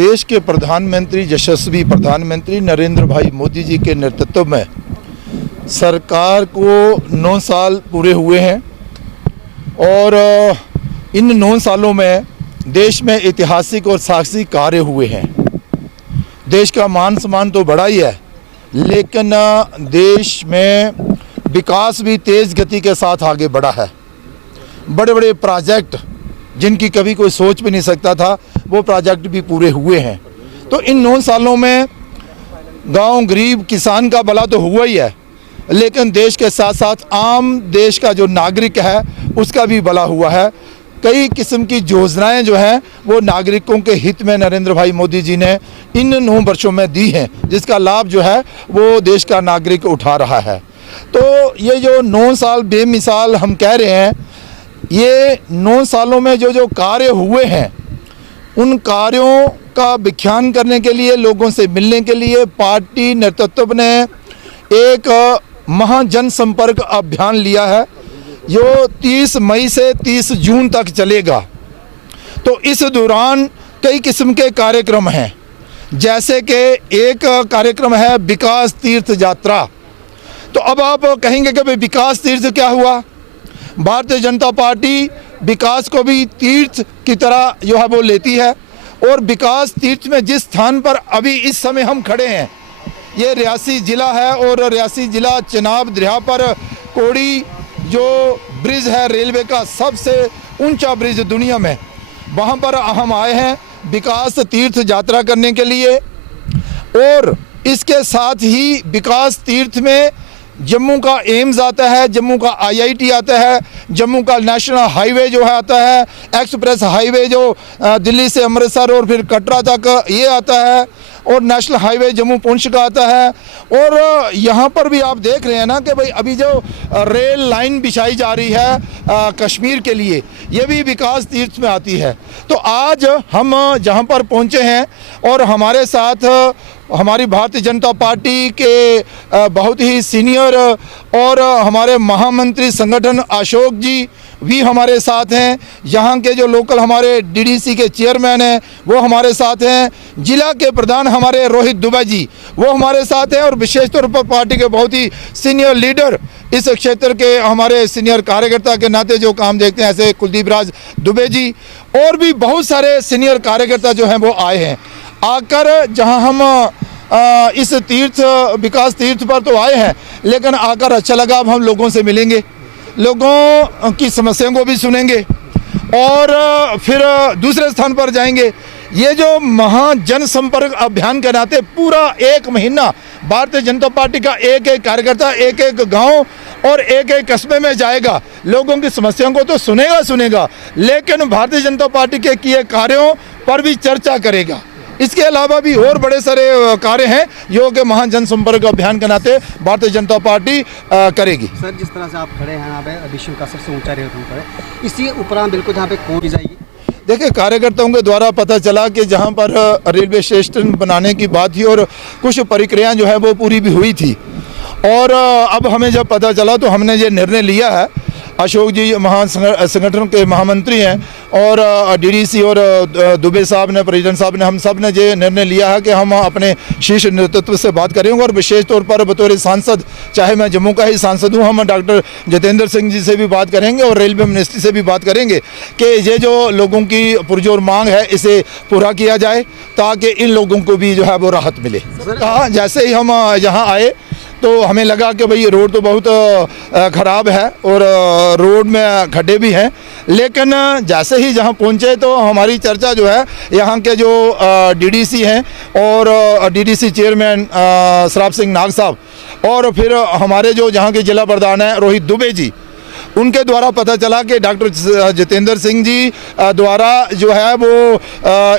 देश के प्रधानमंत्री, यशस्वी प्रधानमंत्री नरेंद्र भाई मोदी जी के नेतृत्व में सरकार को 9 साल पूरे हुए हैं और इन 9 सालों में देश में ऐतिहासिक और साहसिक कार्य हुए हैं। देश का मान सम्मान तो बढ़ा ही है, लेकिन देश में विकास भी तेज़ गति के साथ आगे बढ़ा है। बड़े बड़े प्रोजेक्ट जिनकी कभी कोई सोच भी नहीं सकता था, वो प्रोजेक्ट भी पूरे हुए हैं। तो इन 9 सालों में गांव गरीब किसान का भला तो हुआ ही है, लेकिन देश के साथ साथ आम देश का जो नागरिक है उसका भी भला हुआ है। कई किस्म की योजनाएं जो हैं वो नागरिकों के हित में नरेंद्र भाई मोदी जी ने इन 9 वर्षों में दी हैं, जिसका लाभ जो है वो देश का नागरिक उठा रहा है। तो ये जो 9 साल बेमिसाल हम कह रहे हैं, ये 9 सालों में जो कार्य हुए हैं, उन कार्यों का व्याख्यान करने के लिए, लोगों से मिलने के लिए पार्टी नेतृत्व ने एक महाजन संपर्क अभियान लिया है, जो 30 मई से 30 जून तक चलेगा। तो इस दौरान कई किस्म के कार्यक्रम हैं, जैसे कि एक कार्यक्रम है विकास तीर्थ यात्रा। तो अब आप कहेंगे कि भाई विकास तीर्थ क्या हुआ? भारतीय जनता पार्टी विकास को भी तीर्थ की तरह जो है वो लेती है, और विकास तीर्थ में जिस स्थान पर अभी इस समय हम खड़े हैं, ये रियासी ज़िला है और रियासी ज़िला चिनाब दरिया पर कोड़ी जो ब्रिज है रेलवे का सबसे ऊंचा ब्रिज दुनिया में, वहाँ पर हम आए हैं विकास तीर्थ यात्रा करने के लिए। और इसके साथ ही विकास तीर्थ में जम्मू का एम्स आता है, जम्मू का IIT आता है, जम्मू का नेशनल हाईवे जो है आता है, एक्सप्रेस हाईवे जो दिल्ली से अमृतसर और फिर कटरा तक ये आता है, और नेशनल हाईवे जम्मू पुंछ का आता है। और यहाँ पर भी आप देख रहे हैं ना कि भाई अभी जो रेल लाइन बिछाई जा रही है कश्मीर के लिए, ये भी विकास तीर्थ में आती है। तो आज हम जहाँ पर पहुँचे हैं और हमारे साथ हमारी भारतीय जनता पार्टी के बहुत ही सीनियर और हमारे महामंत्री संगठन अशोक जी भी हमारे साथ हैं। यहाँ के जो लोकल हमारे DDC के चेयरमैन हैं वो हमारे साथ हैं। जिला के प्रधान हमारे रोहित दुबे जी वो हमारे साथ हैं, और विशेष तौर पर पार्टी के बहुत ही सीनियर लीडर, इस क्षेत्र के हमारे सीनियर कार्यकर्ता के नाते जो काम देखते हैं, ऐसे कुलदीप राज दुबे जी और भी बहुत सारे सीनियर कार्यकर्ता जो हैं वो आए हैं। आकर जहां हम इस तीर्थ विकास तीर्थ पर तो आए हैं, लेकिन आकर अच्छा लगा। अब हम लोगों से मिलेंगे, लोगों की समस्याओं को भी सुनेंगे और फिर दूसरे स्थान पर जाएंगे। ये जो महाजन संपर्क अभियान के नाते पूरा 1 महीना भारतीय जनता पार्टी का एक एक कार्यकर्ता एक एक गांव और एक एक कस्बे में जाएगा, लोगों की समस्याओं को तो सुनेगा, लेकिन भारतीय जनता पार्टी के किए कार्यों पर भी चर्चा करेगा। इसके अलावा भी और बड़े सारे कार्य हैं जो कि महाजन संपर्क अभियान के नाते भारतीय जनता पार्टी करेगी। सर, जिस तरह से आप खड़े हैं यहाँ पे विश्व का सबसे ऊंचा रेल पर है, इसी उपरांत बिल्कुल जहाँ पे कोई जाएगी। देखिए, कार्यकर्ताओं के द्वारा पता चला कि जहाँ पर रेलवे स्टेशन बनाने की बात थी और कुछ प्रक्रियाएं जो है वो पूरी भी हुई थी, और अब हमें जब पता चला तो हमने ये निर्णय लिया है। अशोक जी संगठन के महामंत्री हैं और DDC और दुबे साहब ने, प्रेसिडेंट साहब ने, हम सब ने ये निर्णय लिया है कि हम अपने शीर्ष नेतृत्व से बात करेंगे, और विशेष तौर पर बतौर सांसद, चाहे मैं जम्मू का ही सांसद हूँ, हम डॉक्टर जितेंद्र सिंह जी से भी बात करेंगे और रेलवे मिनिस्ट्री से भी बात करेंगे कि ये जो लोगों की पुरजोर मांग है इसे पूरा किया जाए, ताकि इन लोगों को भी जो है वो राहत मिले। कहा जैसे ही हम यहाँ आए तो हमें लगा कि भाई रोड तो बहुत ख़राब है और रोड में खड्डे भी हैं, लेकिन जैसे ही जहां पहुंचे तो हमारी चर्चा जो है यहां के जो DDC हैं और DDC चेयरमैन सराब सिंह नाग साहब, और फिर हमारे जो जहां के जिला प्रधान हैं रोहित दुबे जी, उनके द्वारा पता चला कि डॉक्टर जितेंद्र सिंह जी द्वारा जो है वो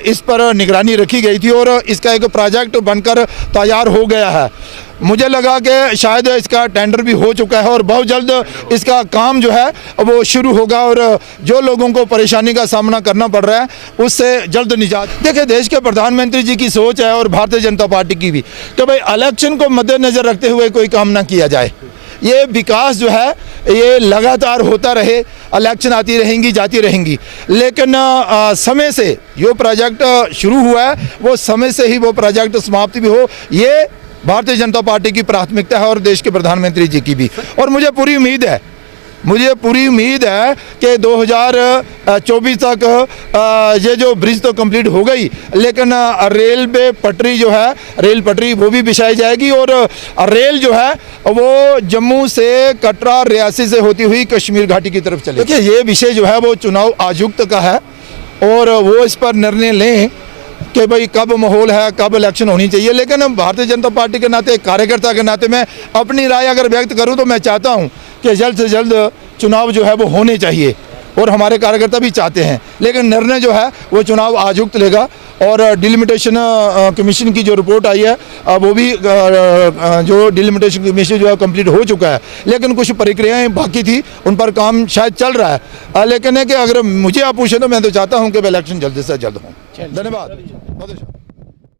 इस पर निगरानी रखी गई थी और इसका एक प्रोजेक्ट बनकर तैयार हो गया है। मुझे लगा कि शायद इसका टेंडर भी हो चुका है और बहुत जल्द इसका काम जो है वो शुरू होगा, और जो लोगों को परेशानी का सामना करना पड़ रहा है उससे जल्द निजात। देखिए, देश के प्रधानमंत्री जी की सोच है और भारतीय जनता पार्टी की भी कि भाई इलेक्शन को मद्देनज़र रखते हुए कोई काम ना किया जाए। ये विकास जो है ये लगातार होता रहे, इलेक्शन आती रहेंगी जाती रहेंगी, लेकिन समय से जो प्रोजेक्ट शुरू हुआ है वो समय से ही वो प्रोजेक्ट समाप्ति भी हो, ये भारतीय जनता पार्टी की प्राथमिकता है और देश के प्रधानमंत्री जी की भी। और मुझे पूरी उम्मीद है कि 2024 तक ये जो ब्रिज तो कंप्लीट हो गई, लेकिन रेलवे पटरी जो है, रेल पटरी वो भी बिछाई जाएगी और रेल जो है वो जम्मू से कटरा रियासी से होती हुई कश्मीर घाटी की तरफ चलेगी। देखिए ये विषय जो है वो चुनाव आयुक्त का है और वो इस पर निर्णय लें कि भाई कब माहौल है, कब इलेक्शन होनी चाहिए। लेकिन भारतीय जनता पार्टी के नाते, कार्यकर्ता के नाते मैं अपनी राय अगर व्यक्त करूं तो मैं चाहता हूं कि जल्द से जल्द चुनाव जो है वो होने चाहिए और हमारे कार्यकर्ता भी चाहते हैं, लेकिन निर्णय जो है वो चुनाव आयुक्त लेगा। और डिलिमिटेशन कमीशन की जो रिपोर्ट आई है वो भी जो डिलिमिटेशन कमीशन जो है कंप्लीट हो चुका है, लेकिन कुछ प्रक्रियाएं बाकी थी, उन पर काम शायद चल रहा है। लेकिन है कि अगर मुझे आप पूछें तो मैं तो चाहता हूं कि इलेक्शन जल्द से जल्द हो। धन्यवाद।